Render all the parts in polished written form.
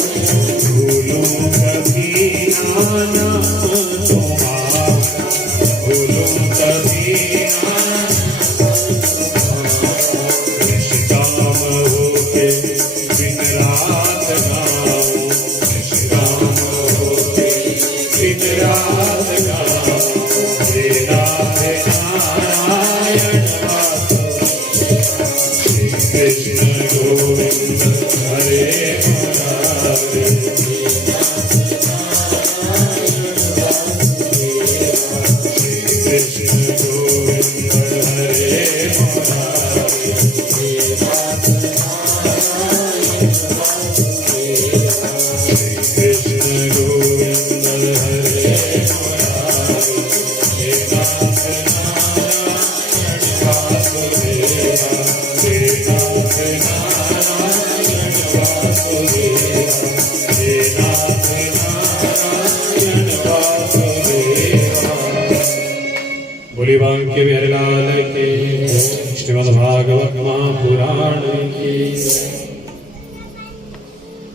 भूलूं कभी ना तुम्हारा, भूलूं कभी ना निष्काम होके दिन रात गाऊं, निष्काम होके दिन रात गाऊं, हे राधे नारायण श्री कृष्ण गोविंद हरे मुरारे, श्री कृष्ण गोविंद हरे मुरारे, श्री कृष्ण गोविंद हरे मुरारे, हे नाथ नारायण वासुदेवा, हे नाथ नारायण वासुदेवा, हे नाथ नारायण वासुदेवा। बोली बांके बिहारी लाल की, श्रीमद् भागवत महापुराण की।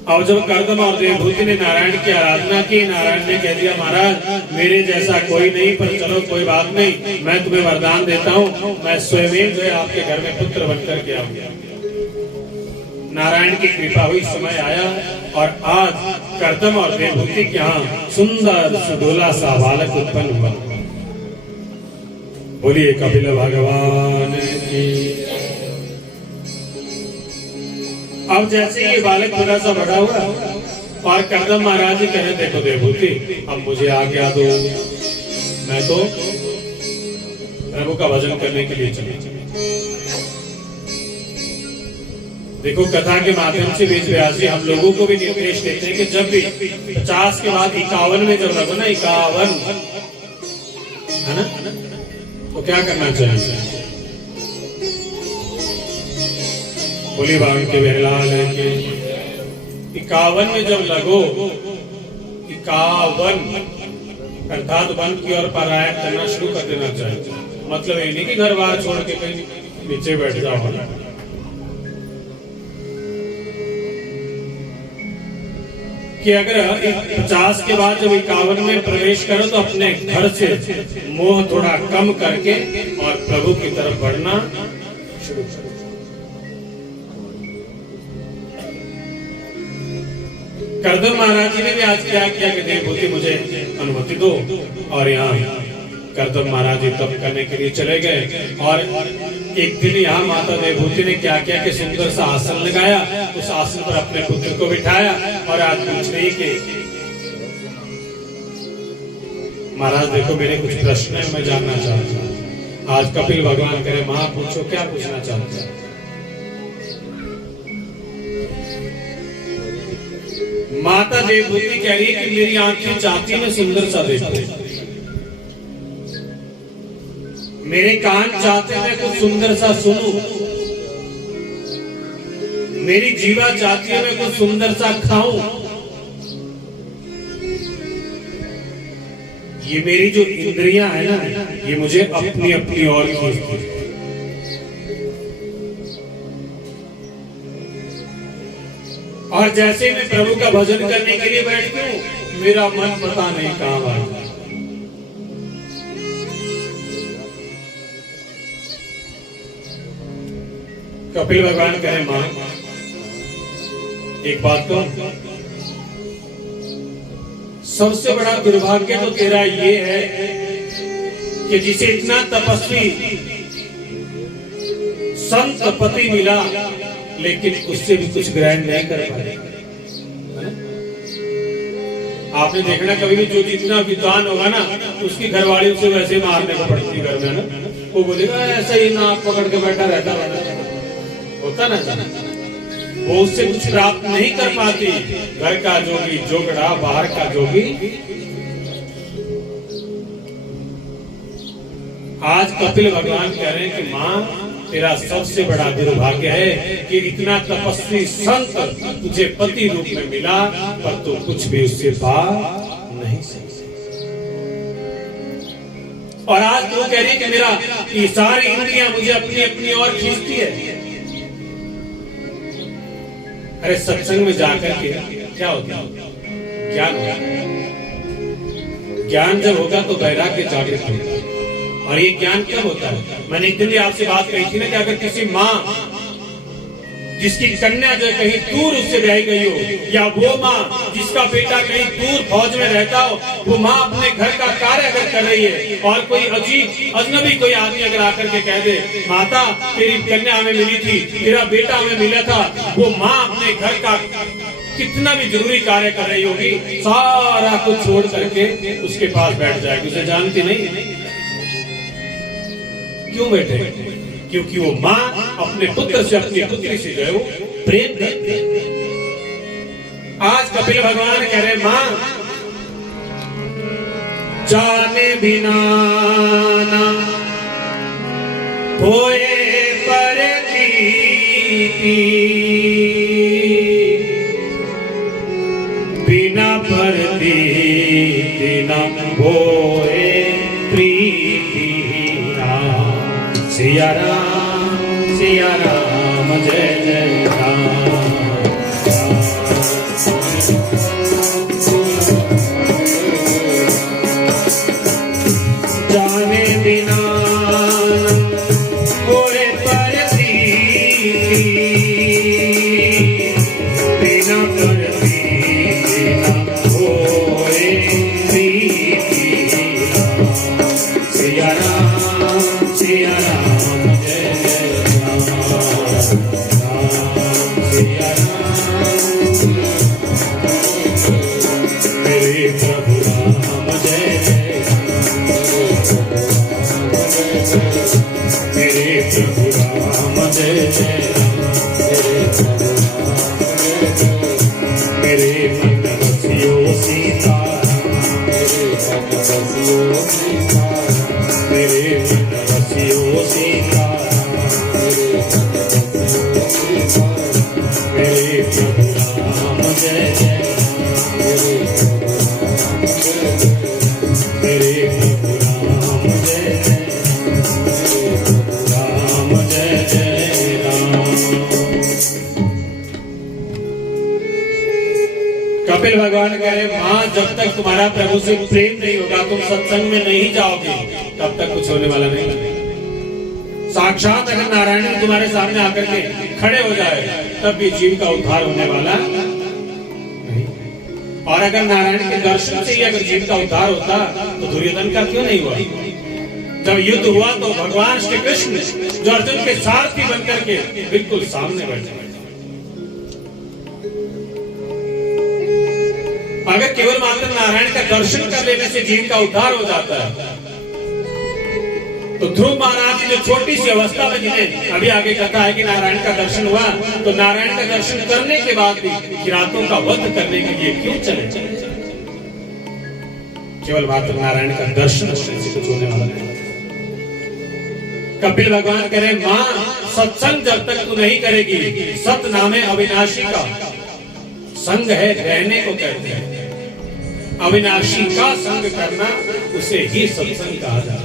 अब जब कर्दम और देवभूति ने नारायण की आराधना की, नारायण ने कह दिया महाराज मेरे जैसा कोई नहीं, पर चलो कोई बात नहीं, मैं तुम्हें वरदान देता हूँ, मैं स्वयं जो है आपके घर में पुत्र बनकर के आऊंगा। नारायण की कृपा हुई, समय आया और आज कर्दम और देवभूति के यहाँ सुंदर सुडोला सा बालक उत्पन्न हुआ। बोलिए कपिल भगवान की। अब जैसे ये बालक थोड़ा सा बड़ा हुआ और कर्दम महाराज जी कहे देखो देवभूति अब मुझे आज्ञा दो, मैं तो प्रभु का भजन करने के लिए चला। देखो कथा के माध्यम से वेद व्यास जी हम लोगों को भी निर्देश देते हैं कि जब भी 50 के बाद 51 में जब लगो ना 51 है ना, तो क्या करना चाहिए। बोली बांके बिहारी लाल के 51 में जब लगो, 51 अर्थात वन की ओर पलायन करना शुरू कर देना चाहिए। मतलब ये नहीं कि घर बार छोड़ के कहीं नीचे बैठ जाओ। कि अगर 50 के बाद जब 51 में प्रवेश करो तो अपने घर से मोह थोड़ा कम करके और प्रभु की तरफ बढ़ना शुरू करो। कर्दम महाराज जी ने भी आज क्या किया कि देवभूति मुझे अनुमति दो, और यहाँ कर्दम महाराज जी तप करने के लिए चले गए। और एक दिन यहाँ माता देवभूति ने क्या किया कि सुंदर सा आसन लगाया, उस आसन पर अपने पुत्र को बिठाया और आज पूछ रही कि महाराज देखो मेरे कुछ प्रश्न है, मैं जानना चाहता हूँ। आज कपिल भगवान करे माँ पूछो, क्या पूछना चाहते हैं। माता देवभूति कह रही है कि मेरी आंखें चाहती मैं सुंदर सा देखूं, मेरे कान चाहते मैं कुछ सुंदर सा सुनूं, मेरी जीवा चाहती है मैं कुछ सुंदर सा खाऊं। ये मेरी जो इंद्रियां है ना, ये मुझे अपनी अपनी ओर खींचती है। और जैसे मैं प्रभु का भजन करने के लिए बैठती हूँ, मेरा मन पता नहीं कहाँ भागता। कपिल भगवान कहे मां एक बात तो, सबसे बड़ा दुर्भाग्य तो तेरा ये है कि जिसे इतना तपस्वी संत पति मिला लेकिन उससे भी कुछ ग्रहण नहीं कर पाए। आपने देखना कभी भी जो जितना विद्वान होगा ना उसकी घरवाली उसे वैसे मारने को पड़ती घर में ना, वो बोलेगा ऐसा ही नाक पकड़ के बैठा रहता होता ना, वो उससे कुछ प्राप्त नहीं कर पाती। घर का जोगी जोगड़ा, बाहर का जोगी। आज कपिल भगवान कह रहे हैं कि माँ तेरा सबसे बड़ा दुर्भाग्य है कि इतना तपस्वी संत तुझे पति रूप में मिला पर तू कुछ भी उससे पा नहीं सकती। और आज तू कह रही कि मेरा ये सारी इंद्रियां मुझे अपनी अपनी ओर खींचती है। अरे सत्संग में जाकर के क्या होता है? ज्ञान होगा। ज्ञान जब होगा तो वैराग्य जागृत होगा। और ये ज्ञान कब होता है? मैंने एक दिन भी आपसे बात कही थी ना कि अगर किसी माँ जिसकी कन्या जो कहीं दूर उससे ब्याही गई हो, या वो माँ जिसका बेटा कहीं दूर फौज में रहता हो, वो माँ अपने घर का कार्य अगर कर रही है और कोई अजीब अजनबी कोई आदमी अगर आकर के कह दे, माता तेरी कन्या हमें मिली थी, तेरा बेटा हमें मिला था, वो माँ अपने घर का कितना भी जरूरी कार्य कर रही होगी, सारा कुछ छोड़ करके उसके पास बैठ जाएगी। उसे जानती नहीं। क्यों बैठे? क्योंकि वो माँ अपने पुत्र से, अपनी पुत्री से जो है वो प्रेम करती है। आज कपिल भगवान कह रहे, माँ जाने बिना ना होए परतीति, बिना परतीति न होए प्रीति। सिया राम जय जय राम। जाने बिना कोई परतीति, बिना परतीति न होए प्रीति। सिया राम जय जय राम, सिया राम। मेरे प्रभु राम जय जय राम, मेरे प्रभु राम जय जय राम, मेरे मन बसियो सीता, मेरे मन बसियो सीता, मेरे प्रभु राम जय जय, मेरे प्रभु राम जय जय, राम जय जय राम। कपिल भगवान कह रहे, माँ जब तक तुम्हारा प्रभु से प्रेम नहीं होगा, तुम सत्संग में नहीं जाओगे, तब तक कुछ होने वाला नहीं। साक्षात अगर नारायण तुम्हारे सामने आकर के खड़े हो जाए, तब भी जीव का उद्धार होने वाला नहीं। और अगर नारायण के दर्शन से ही अगर जीव का उद्धार होता, तो दुर्योधन का क्यों नहीं हुआ? जब युद्ध हुआ तो भगवान श्री कृष्ण जो अर्जुन के सारथी बनकर के बिल्कुल सामने बैठे। अगर केवल मात्र नारायण का दर्शन कर लेने से जीव का उद्धार हो जाता है, तो ध्रुव महाराज की जो छोटी सी अवस्था में जिन्हें अभी आगे कथा है कि नारायण का दर्शन हुआ, तो नारायण का दर्शन करने के बाद भी किरातों का वध करने के लिए क्यों चले? केवल मात्र नारायण का दर्शन होने से कुछ होने वाला नहीं। कपिल भगवान कह रहे, माँ सत्संग जब तक तू नहीं करेगी, सत नामे अविनाशी का संग है, रहने को कहते हैं। अविनाशी का संग करना, उसे ही सत्संग कहा जाता है।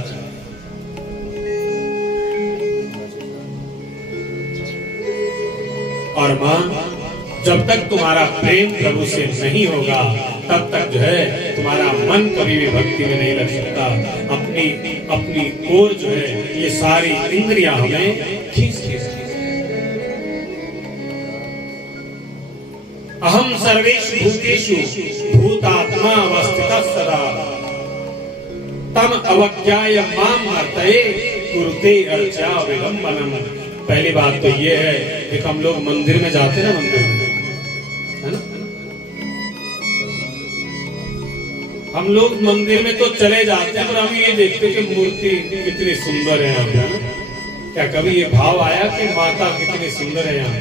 और मां, जब तक तुम्हारा प्रेम प्रभु से नहीं होगा, तब तक जो है तुम्हारा मन कभी भी भक्ति में नहीं लग सकता। अपनी अपनी ओर जो है ये सारी इंद्रियां हमें खींच अहम सर्वेषु भूतेषु भूतात्मा अवस्थितः सदा तम अवज्ञाय मां मर्तये कुरुते अर्चा विलंबनम। पहली बात तो ये है कि हम लोग मंदिर में जाते ना, मंदिर में है ना, हम लोग मंदिर में तो चले जाते हैं, पर हम ये देखते कि मूर्ति कितनी सुंदर है यहाँ पे। क्या कभी ये भाव आया कि माता कितनी सुंदर है यहाँ?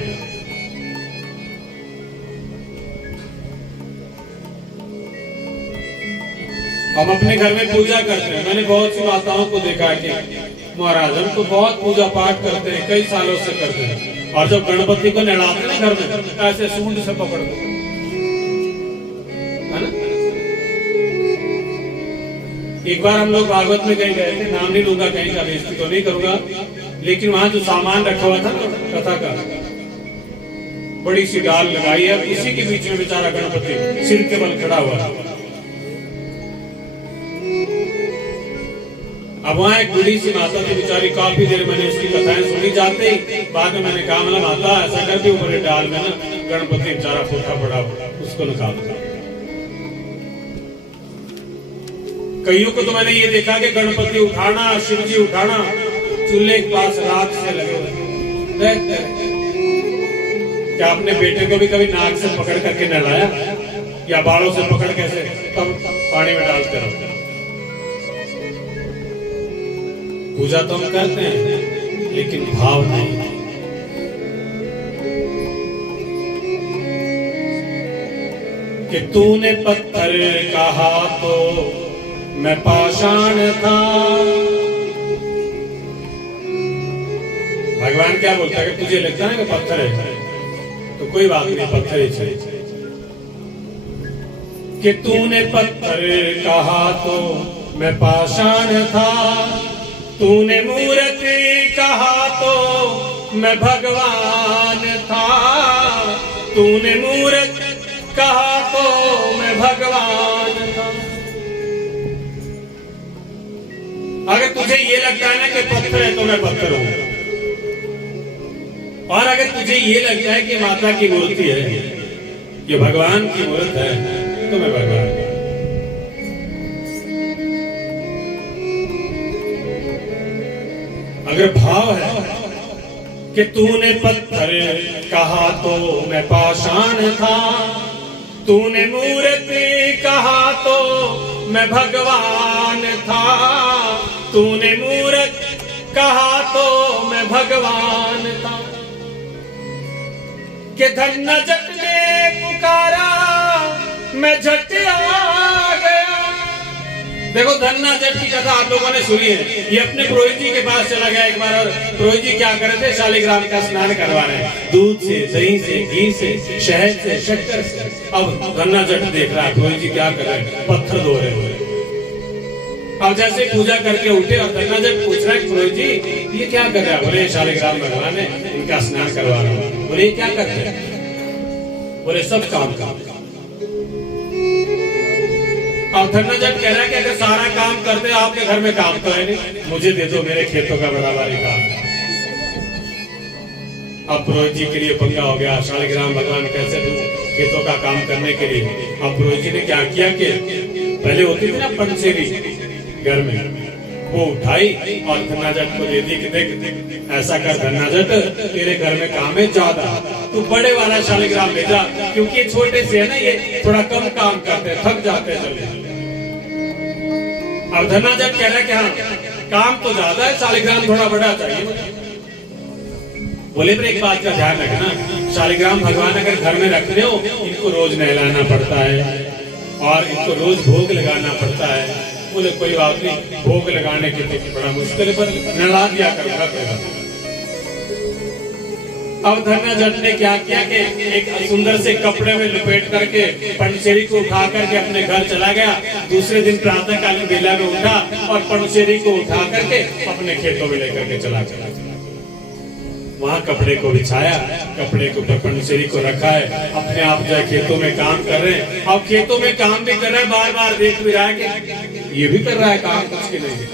हम अपने घर में पूजा करते हैं। मैंने बहुत सी माताओं को देखा है कि महाराज हम तो बहुत पूजा पाठ करते हैं, कई सालों से करते हैं, और जब गणपति को नहलाते हैं घर में, ऐसे सूंड से पकड़ दो, है ना। एक बार हम लोग भागवत में कहीं गए थे, नाम नहीं लूंगा, कहीं का बेइज्जती तो नहीं करूंगा, लेकिन वहां जो सामान रखा हुआ था ना कथा का, बड़ी सी डाल लगाई है, इसी के बीच में बेचारा गणपति सिर के बल खड़ा हुआ। अब वहां एक बूढ़ी सी माता थी बेचारी, काफी देर मैंने उसकी कथाएं सुनी। जाते ही बाद में मैंने कहा मतलब माता ऐसा करके ऊपर डाल में ना गणपति बेचारा फूटा पड़ा हुआ, उसको निकाल। कईयों को तो मैंने ये देखा कि गणपति उठाना, शिव जी उठाना, चूल्हे के पास रात से लगे हुए। क्या अपने बेटे को भी कभी नाक से पकड़ करके नहलाया या बालों से पकड़ कैसे तब पानी में डालते रहो? पूजा तो हम करते हैं लेकिन भाव नहीं। कि तूने पत्थर कहा तो मैं पाषाण था। भगवान क्या बोलता है कि तुझे लगता है कि पत्थर है तो कोई बात नहीं, पत्थर ही चाहिए। कि तूने पत्थर कहा तो मैं पाषाण था, तूने मूर्ति कहा तो मैं भगवान था, तूने मूर्ति कहा तो मैं भगवान था। अगर तुझे ये लगता है ना कि पत्थर है तो मैं पत्थर हूं, और अगर तुझे ये लगता है कि माता की मूर्ति है, ये भगवान की मूर्ति है, तो मैं भगवान हूं। अगर भाव है कि तूने पत्थर कहा तो मैं पाषाण था, तूने मूर्ति कहा तो मैं भगवान था, तूने मूर्ति कहा तो मैं भगवान था। कि धन्ना जट ने पुकारा मैं झट आ गया। देखो धन्ना जट की कथा आप लोगों ने सुनी है। ये अपने पुरोहित जी के पास चला गया एक बार, और पुरोहित जी क्या कर रहे थे, शालिग्राम का स्नान करवा रहे हैं, दूध से, दही से, घी से, शहद से, शक्कर से। अब धन्ना जट देख रहा है पुरोहित जी क्या कर रहे हैं, पत्थर धो रहे हैं। अब जैसे पूजा करके उठे और धन्ना जट पूछ रहा है पुरोहित जी ये क्या कर रहा है? बोले शालिग्राम भगवान है, इनका स्नान करवा रहा हूँ। बोले क्या करते हैं? बोले सब काम का। अब धन्ना जट कह रहा है कि अगर सारा काम करते आपके घर में काम तो है नहीं, मुझे दे दो, मेरे खेतों का बराबर ही काम। अब पुरोहित जी के लिए पंगा हो गया, शालिग्राम भगवान कैसे दूं खेतों का काम करने के लिए। अब पुरोहित जी ने क्या किया कि पहले होती थी ना पंचेरी घर में, वो उठाई और धन्ना जट को दे दी कि देख ऐसा कर धन्ना जट, तेरे घर में काम है ज्यादा, तू बड़े वाला शालिग्राम ले जा, क्योंकि ये छोटे से है ना, ये थोड़ा कम काम करते, थक जाते जल्दी। अब धन्ना जट कह रहा है कि हाँ काम तो ज्यादा है, शालिग्राम थोड़ा बड़ा चाहिए। बोले पर एक बात का ध्यान रखना, शालिग्राम भगवान अगर घर में रख रहे हो, इनको रोज नहलाना पड़ता है और इनको रोज भोग लगाना पड़ता है। बोले कोई बात नहीं, भोग लगाने के लिए बड़ा मुश्किल है, पर नहला दिया करूंगा तेरा। अब धन्ना जट ने क्या किया कि एक सुंदर से कपड़े में लपेट करके पंचेरी को उठा करके अपने घर चला गया। दूसरे दिन प्रातः कालीन बेला में उठा और पंचेरी को उठा करके अपने खेतों में लेकर के चला। वहाँ कपड़े को बिछाया, कपड़े के ऊपर पंचेरी को रखा है, अपने आप जो है खेतों में काम कर रहे हैं। अब खेतों में काम भी कर रहा है, बार बार देख भी रहा है कि ये भी कर रहा है काम, कुछ की नहीं।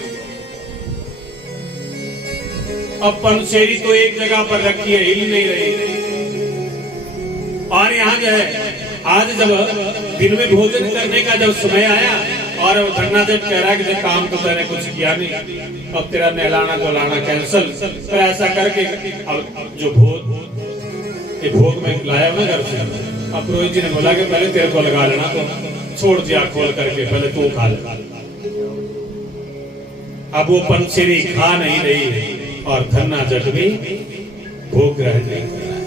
अब पंचेरी तो एक जगह पर रखी है, हिल नहीं रही। और यहाँ जो है आज जब दिन में भोजन करने का जब समय आया और धन्ना जट कह रहा है कि काम तो मैंने कुछ किया नहीं, अब तेरा नहलाना धुलाना कैंसल। तो ऐसा करके अब जो भोग में लाया ना घर से, अब पुरोहित जी ने बोला कि पहले तेरे को लगा लेना, तो छोड़ दिया खोल करके, पहले तू खा ले। अब वो पंचेरी खा नहीं रही और धन्ना जट भी भोग ग्रहण नहीं कर रहा है।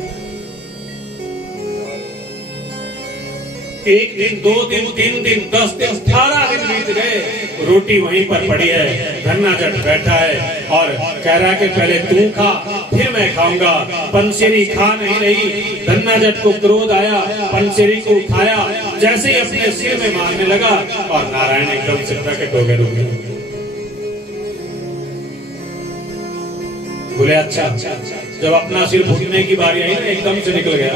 एक दिन, 2 दिन, 3 दिन, 10 दिन, 18 दिन बीत गए, रोटी वहीं पर पड़ी है। धन्ना जट बैठा है और कह रहा है कि पहले तू खा फिर मैं खाऊंगा। पंचेरी खा नहीं रही। धन्ना जट को क्रोध आया, पंचेरी को उठाया, जैसे ही अपने सिर में मारने लगा और नारायण एकदम से प्रकट हो गए। बोले अच्छा, जब अपना सिर फूटने की बारी आई ना एकदम से निकल गया।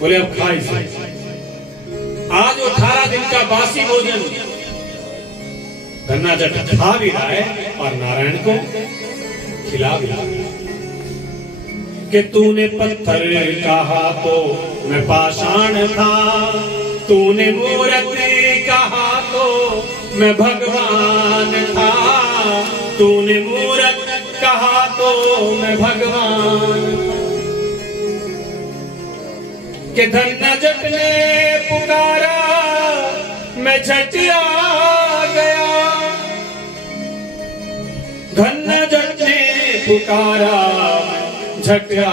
बोले अब खा इसे। आज 18 दिन का बासी भोजन धन्ना जट खा भी रहा है और नारायण को खिला भी रहा है कि तूने पत्थर कहा तो मैं पाषाण था, तूने मूरत कहा तो मैं भगवान था, तूने मूरत कहा तो मैं भगवान के धन्ना जट ने पुकारा मैं झट आ गया, धन्ना जट ने पुकारा झट आ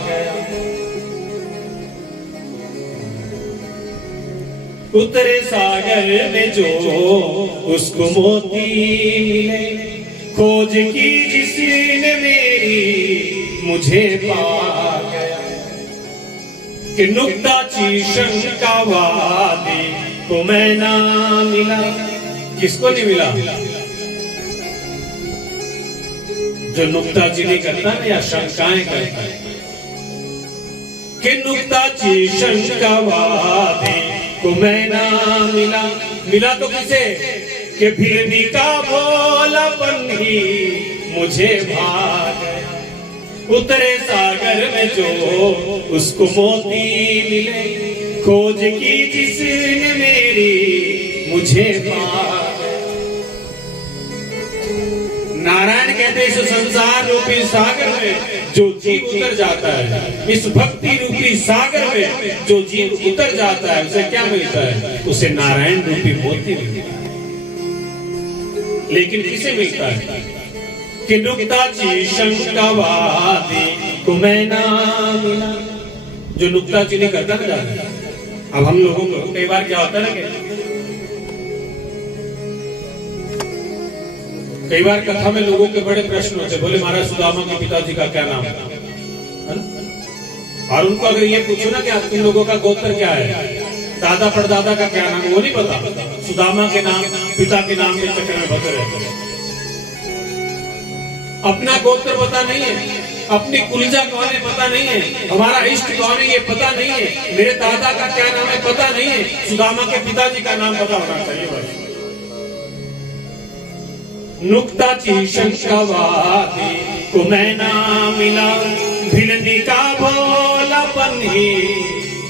गया। उतरे सागर में जो उसको मोती मिले, खोज की जिसने मेरी मुझे पा गया कि नुक्ता चीशन का वादी को मैं ना मिला। किसको नहीं मिला? जो नुक्ताचीनी करता है या शंकाएं करता है कि नुक्ताचीशन का वादी को मैं ना मिला। मिला तो किसे? कि भिड़नी का भोलापन ही मुझे भाग गया। उतरे सागर में जो उसको मोती मिले, खोज की जिसने मेरी मुझे भाग। नारायण कहते इस संसार रूपी सागर में जो जीव उतर जाता है, इस भक्ति रूपी सागर में जो जीव उतर जाता है, उसे क्या मिलता है? उसे नारायण रूपी मोती मिलता है। लेकिन किसे मिलता है? कि नुक्ताचीनी शंकावादी को मैं ना मिला। जो नुक्ताचीनी करता ना जाता है। अब हम लोगों को कई बार क्या होता है ना, कई बार कथा में लोगों के बड़े प्रश्न होते, बोले महाराज सुदामा के पिताजी का क्या नाम है? और उनको अगर ये पूछो ना कि तुम लोगों का गोत्र क्या है, दादा परदादा का क्या नाम, वो नहीं पता। सुदामा के नाम, पिता के नाम के चक्कर में फंसे रहते हैं। अपना गोत्र पता नहीं है, अपनी कुलजा कौन है पता नहीं है, हमारा इष्ट कौन है ये पता नहीं है, मेरे दादा का क्या नाम है पता नहीं है। सुदामा के पिताजी का नाम पता होना चाहिए बस। नुक्ताचीनी शंकावादी को मैं ना मिला, भिड़नी का भोलापन ही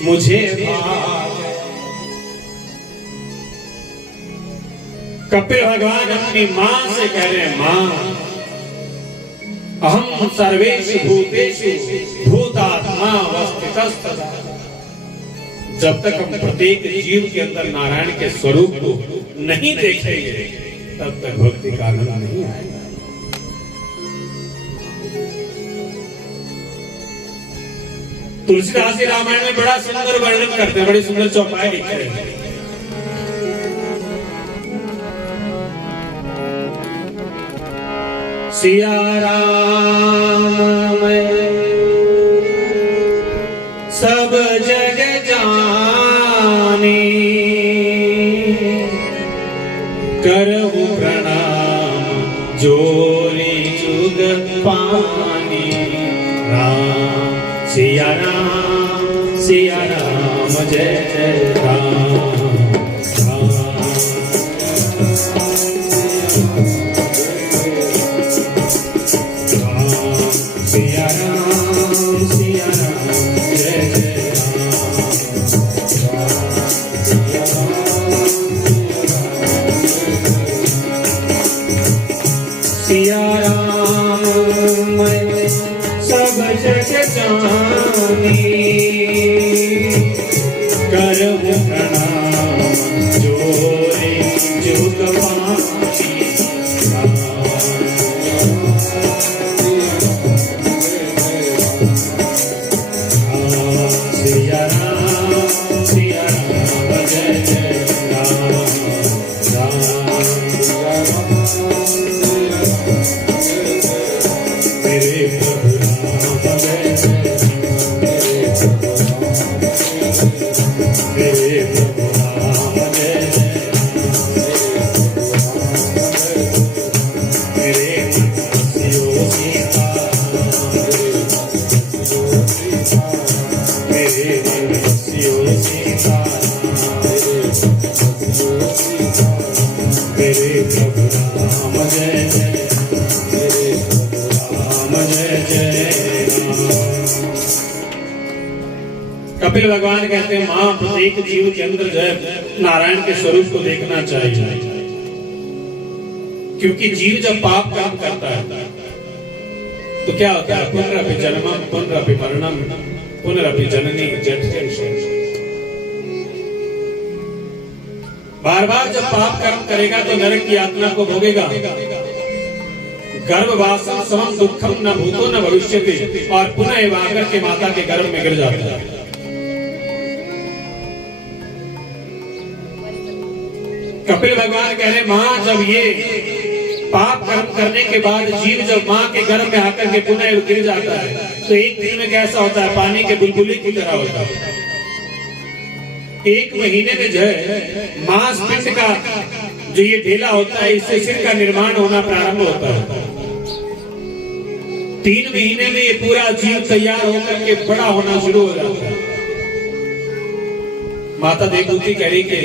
मुझे भाग। कपिल भगवान अपनी मां से कह रहे हैं, मां अहम सर्वेषु भूतेषु भूतात्मा अवस्थितस्तदा। जब तक हम प्रत्येक जीव के अंदर नारायण के स्वरूप को नहीं देखेंगे तब तक भक्ति का आनंद नहीं आएगा। तुलसीदास जी रामायण में बड़ा सुंदर वर्णन करते हैं, बड़ी सुंदर चौपाई लिखते हैं। सिया राम मैं सब जग जानी, करहु प्रणाम जोरी जुग पानी। राम सिया राम जय जय राम। सिया राम मैं सब जग जानी, करहु प्रणाम जोरी जुग पानी। सिया राम जय जय राम। मेरे प्रभु राम जय जय, मेरे प्रभु राम जय जय राम। कपिल भगवान कहते हैं मां प्रत्येक जीव के अंदर जो है नारायण के स्वरूप को देखना चाहिए, क्योंकि जीव जब पाप कर्म करता है तो क्या होता है, पुनरपि जन्मम पुनरपि मरणम पुनरपि जननी जठरे। बार बार जब पाप कर्म करेगा तो नरक की यातना को भोगेगा। गर्भवासम समम दुखम न भूतो न भविष्यति, और पुनः आकर के माता के गर्भ में गिर जाता है। कपिल भगवान कह रहे मां जब ये पाप कर्म करने के बाद जीव जब मां के गर्भ में आकर के पुनः गिर जाता है तो एक दिन में कैसा होता है, पानी के बुलबुली की तरह होता है। एक महीने में जो है मांसपिंड का जो ये ढेला होता है इससे सिर का निर्माण होना प्रारंभ होता है। 3 महीने में ये पूरा जीव तैयार होकर के बड़ा होना शुरू हो जाता है। माता देवभूति कह रही कि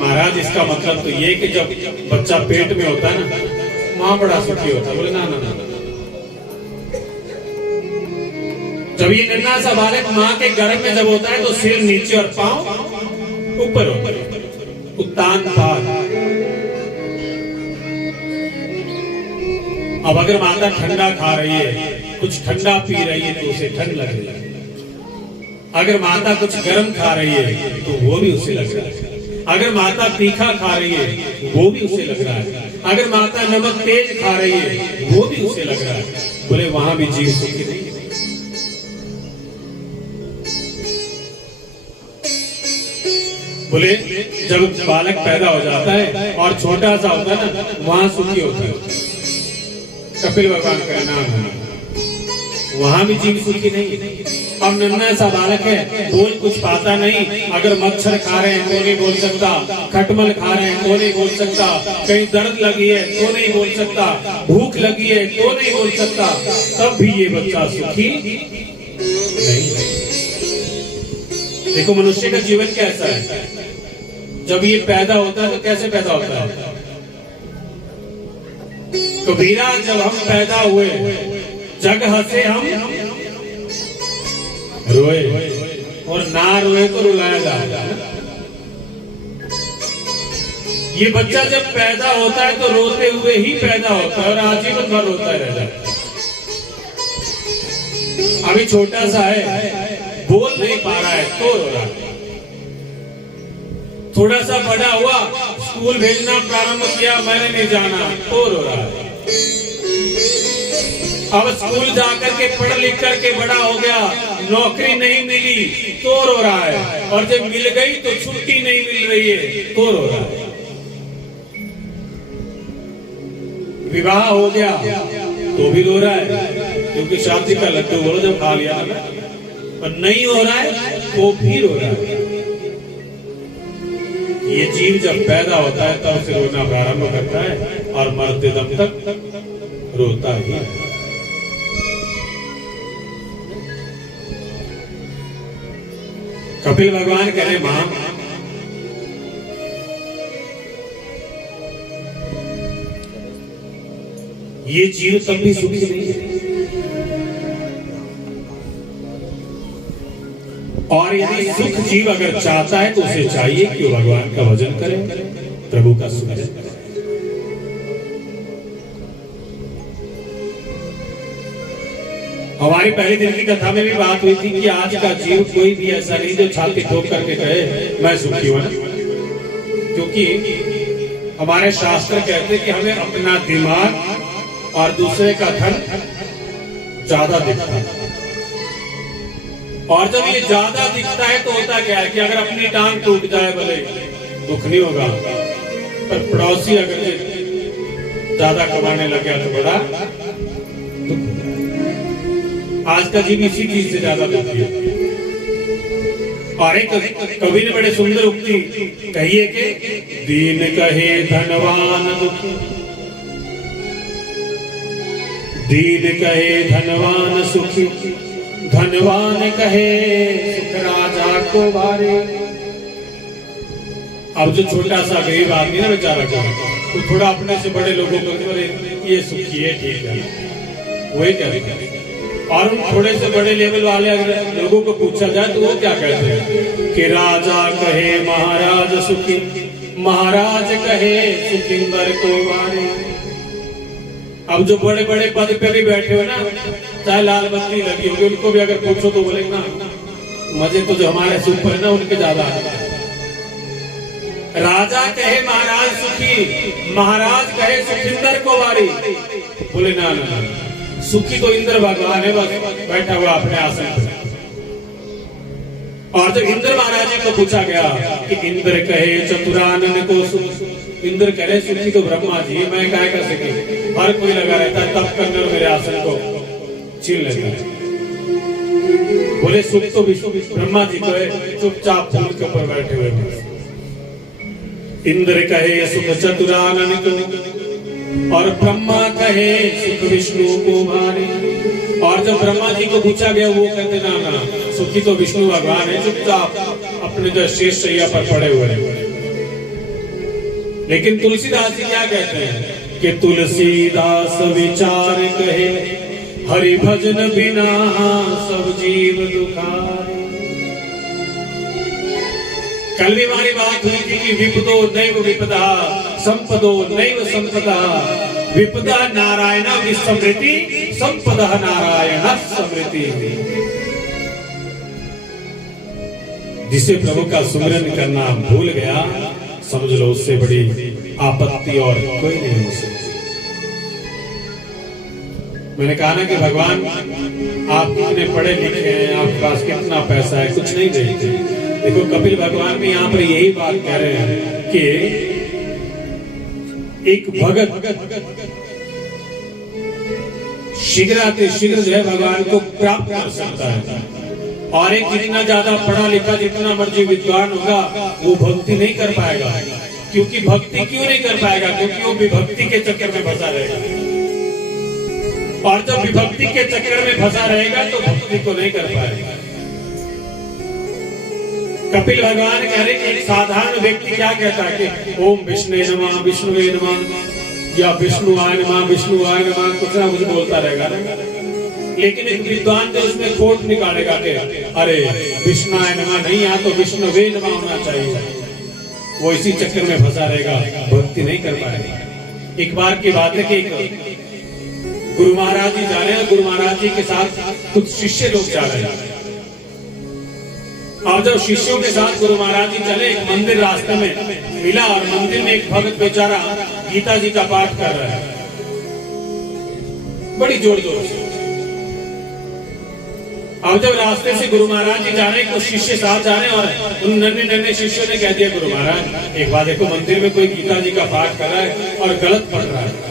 महाराज इसका मतलब तो ये कि जब बच्चा पेट में होता है ना मां बड़ा सुखी होता है। बोले ना ना ना, जब ये नन्हा सा बालक मां के गर्भ में जब होता है तो सिर नीचे और पांव ऊपर ऊपर, उत्तान पाद। अब अगर माता ठंडा खा रही है, कुछ ठंडा पी रही है तो उसे ठंड लग रही है। अगर माता कुछ गर्म खा रही है तो वो भी उसे लग रहा है। अगर माता तीखा खा रही है वो भी उसे लग रहा है। अगर माता नमक तेज खा रही है वो भी उसे लग रहा है। बोले वहां भी जीव सुखी नहीं। बोले जब बालक पैदा हो जाता है और छोटा सा होता है ना वहां सुखी होता है। कपिल भगवान का नाम, वहां भी जीव सुखी नहीं। अब नन्हा सा बालक है, बोल कुछ पाता नहीं। अगर मच्छर खा रहे हैं तो नहीं बोल सकता, खटमल खा रहे हैं तो नहीं बोल सकता, कहीं दर्द लगी है तो नहीं बोल सकता, भूख लगी है तो नहीं बोल सकता, तब भी ये बच्चा सुखी नहीं। देखो मनुष्य का जीवन कैसा है, जब ये पैदा होता है तो कैसे पैदा होता है। कबीरा जब हम पैदा हुए जग हंसे हम रोए, और ना रोए तो रुलाया जाएगा। ये बच्चा जब पैदा होता है तो रोते हुए ही पैदा होता है और आजीवन भर रोता रह जाता है। अभी छोटा सा है, बोल नहीं पा रहा है तो रो रहा है। थोड़ा सा बड़ा हुआ, स्कूल भेजना प्रारंभ किया, मैंने नहीं जाना तो रो रहा है। अब स्कूल जाकर के पढ़ लिख करके बड़ा हो गया, नौकरी नहीं मिली तो रो रहा है, और जब मिल गई तो छुट्टी नहीं मिल रही है तो रो रहा है। विवाह हो गया तो भी रो रहा है, क्योंकि शादी का लड्डू बोलो जब खा लिया ना, और नहीं हो रहा है तो भी रो रहा है। ये जीव जब पैदा होता है तब से रोना प्रारंभ करता है और मरते दम तक रोता ही है। कपिल भगवान कह रहे मां ये जीव तब भी सुखी नहीं है, और यदि सुख जीव अगर चाहता है तो उसे चाहिए कि वो भगवान का भजन करे, प्रभु का सुमिरन करे। हमारी पहले दिन की कथा में भी बात हुई थी कि आज का जीव कोई भी ऐसा नहीं जो छाती ठोक करके कहे मैं सुखी हूं, क्योंकि हमारे शास्त्र कहते कि हमें अपना दिमाग और दूसरे का धन ज्यादा दिखता है, और जब ये ज्यादा दिखता है तो होता क्या है कि अगर अपनी टांग टूट जाए भले दुख नहीं होगा, पर पड़ोसी अगर ज्यादा कमाने लग गया तो बड़ा दुख। आज का जीव इसी चीज से ज्यादा दुखी है। और एक कवि ने बड़े सुंदर उक्ति कही है कि दीन कहे धनवान दुखी, दीन कहे धनवान सुखी, धनवान कहे सुख राजा को बारे। अब जो छोटा सा गरीब आदमी ना बेचारा को, तो थोड़ा अपने से बड़े लोगों को ये सुखी है, ठीक है, वही करेगा। और उन थोड़े से बड़े लेवल वाले अगर लोगों को पूछा जाए तो वो क्या कहते हैं कि राजा कहे महाराज सुखी, महाराज कहे सुखिंदर को बारे। अब जो बड़े बड़े पद पे भी बैठे हो ना, चाहे लाल बत्ती लगी होगी, उनको भी अगर पूछो तो बोले ना मजे तो जो हमारे से ऊपर है ना उनके ज्यादा है। राजा कहे महाराज सुखी, महाराज कहे सुखिंदर को बारी। बोले ना ना, सुखी तो इंद्र भगवान है, बस बैठा हुआ अपने आसन पर। और जब इंद्र महाराज जी को पूछा गया कि इंद्र कहे चतुरानन को सुख, इंद्र कहे सुखी तो ब्रह्मा जी, मैं क्या कर सके, हर कोई लगा रहता है तप करने और मेरे आसन को छीन लेता है। बोले सुख तो विष्णु ब्रह्मा जी को है, चुपचाप फूल के ऊपर बैठे हुए। इंद्र कहे सुख चतुरानन को और ब्रह्मा कहे सुख विष्णु को भारी। और जब ब्रह्मा जी को पूछा गया वो कहते ना ना, सुखी तो विष्णु भगवान है, चुपचाप अपने जो शेष शैया पर पड़े हुए हैं। लेकिन तुलसीदास जी क्या कहते हैं कि तुलसीदास विचार कहे हरि भजन बिना सब जीव दुखारे। कल भी हमारी बात हुई थी कि विपदो नैव विपदा संपदो नैव संपदा, विपदा नारायण विस्मृति संपदा नारायण स्मृति। जिसे प्रभु का सुमिरन करना भूल गया, समझ लो उससे बड़ी आपत्ति और कोई नहीं हो सकती। मैंने कहा ना कि भगवान आप कितने पढ़े लिखे हैं, आपके पास कितना पैसा है, कुछ नहीं देखते। देखो कपिल भगवान भी यहाँ पर यही बात कह रहे हैं कि एक भगत शीघ्राति शीघ्र जो है भगवान को प्राप्त कर सकता है, और एक जितना ज्यादा पढ़ा लिखा जितना मर्जी विद्वान होगा वो भक्ति नहीं कर पाएगा। क्योंकि भक्ति क्यों नहीं कर पाएगा? क्योंकि वो विभक्ति के चक्कर में फंसा रहेगा, और जब विभक्ति के चक्कर में फंसा रहेगा तो भक्ति को नहीं कर पाएगा। कपिल भगवान कह रहे कि एक साधारण व्यक्ति क्या कहता है कि ओम विष्णु नमः विष्णुवे नमः या विष्णुआय नमः विष्णुआय नमः, कुछ ना कुछ बोलता रहेगा। लेकिन एक विद्वान जो उसमें खोट निकालेगा कि अरे विष्णुआय नमः नहीं, यहाँ तो विष्णुवे नमः होना चाहिए, वो इसी चक्कर में फंसा रहेगा, भक्ति नहीं कर पाएगा। एक बार की बात है कि गुरु महाराज जी जा रहे हैं, गुरु महाराज जी के साथ कुछ शिष्य लोग जा रहे हैं। और जब शिष्यों के साथ गुरु महाराज जी चले, एक मंदिर रास्ते में मिला और मंदिर में एक भक्त बेचारा गीता जी का पाठ कर रहा है बड़ी जोर जोर से। और जब रास्ते से गुरु महाराज जी जा रहे हैं, कुछ शिष्य साथ जा रहे हैं, और उन नन्हे नन्हे शिष्यों ने कह दिया गुरु महाराज एक बात देखो, मंदिर में कोई गीता जी का पाठ कर रहा है और गलत पढ़ रहा है।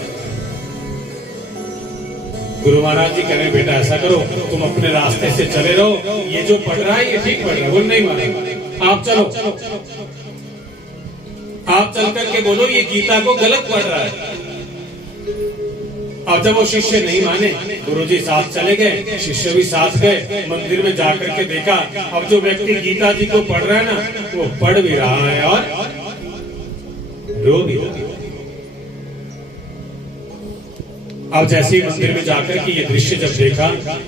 गुरु महाराज जी कह रहे बेटा ऐसा करो, तुम अपने रास्ते से चले रहो, ये जो पढ़ रहा है ये ठीक पढ़ रहा है, वो नहीं माने, आप चलो, आप चल करके बोलो ये गीता को गलत पढ़ रहा है। अब जब वो शिष्य नहीं माने, गुरुजी साथ चले गए, शिष्य भी साथ गए, मंदिर में जाकर के देखा अब जो व्यक्ति गीता जी को पढ़ रहा है ना, वो पढ़ भी रहा है और रो भी रहा है। अब जैसे ही मंदिर में जाकर के ये दृश्य जब देखा,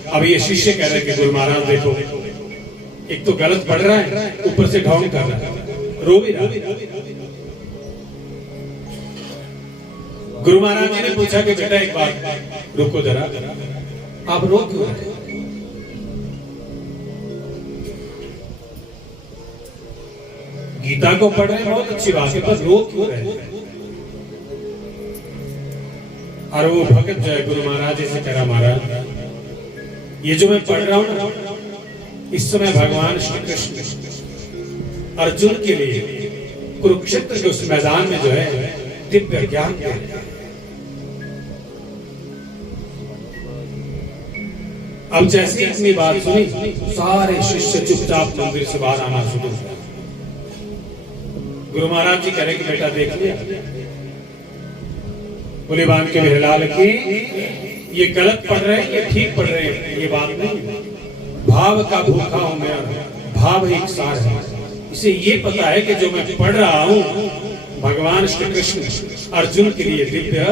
अब ये शिष्य कह रहे कि गुरु महाराज देखो, एक तो गलत पढ़ रहा है, ऊपर से ढोंग कर रहा है, रो भी रहा है। गुरु महाराज जी ने पूछा कि बेटा एक बात रुको जरा, आप रो क्यों रहे? गीता को पढ़ रहे हैं बहुत अच्छी बात है, पर रो क्यों रहे? और वो भगत जो है गुरु महाराज जी से कह रहा महाराज ये जो मैं पढ़ रहा हूं ना, इस समय भगवान श्री कृष्ण अर्जुन के लिए कुरुक्षेत्र के उस मैदान में जो है दिव्य ज्ञान दे रहे हैं। अब जैसे इतनी बात सुनी, सारे शिष्य चुपचाप मंदिर से बाहर आना शुरू हुआ। गुरु महाराज जी कह रहे कि बेटा देख लिया, बोले बांध के बिरलाल की ये गलत पढ़ रहे हैं, ये ठीक पढ़ रहे हैं, ये बात नहीं। भाव का भूखा हूं मैं, भाव ही एक सार है। इसे ये पता है कि जो मैं पढ़ रहा हूं भगवान श्री कृष्ण अर्जुन के लिए दिव्य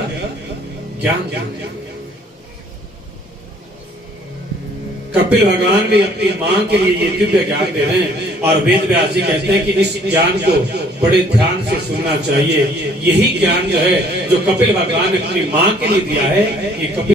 ज्ञान देंगे। कपिल भगवान भी अपनी मां के लिए ये दिव्य ज्ञान दे रहे हैं और वेद व्यास जी कहते हैं कि इस ज्ञान को बड़े ध्यान से सुनना चाहिए। यही ज्ञान जो है जो कपिल भगवान ने अपनी मां के लिए दिया है, ये कपिल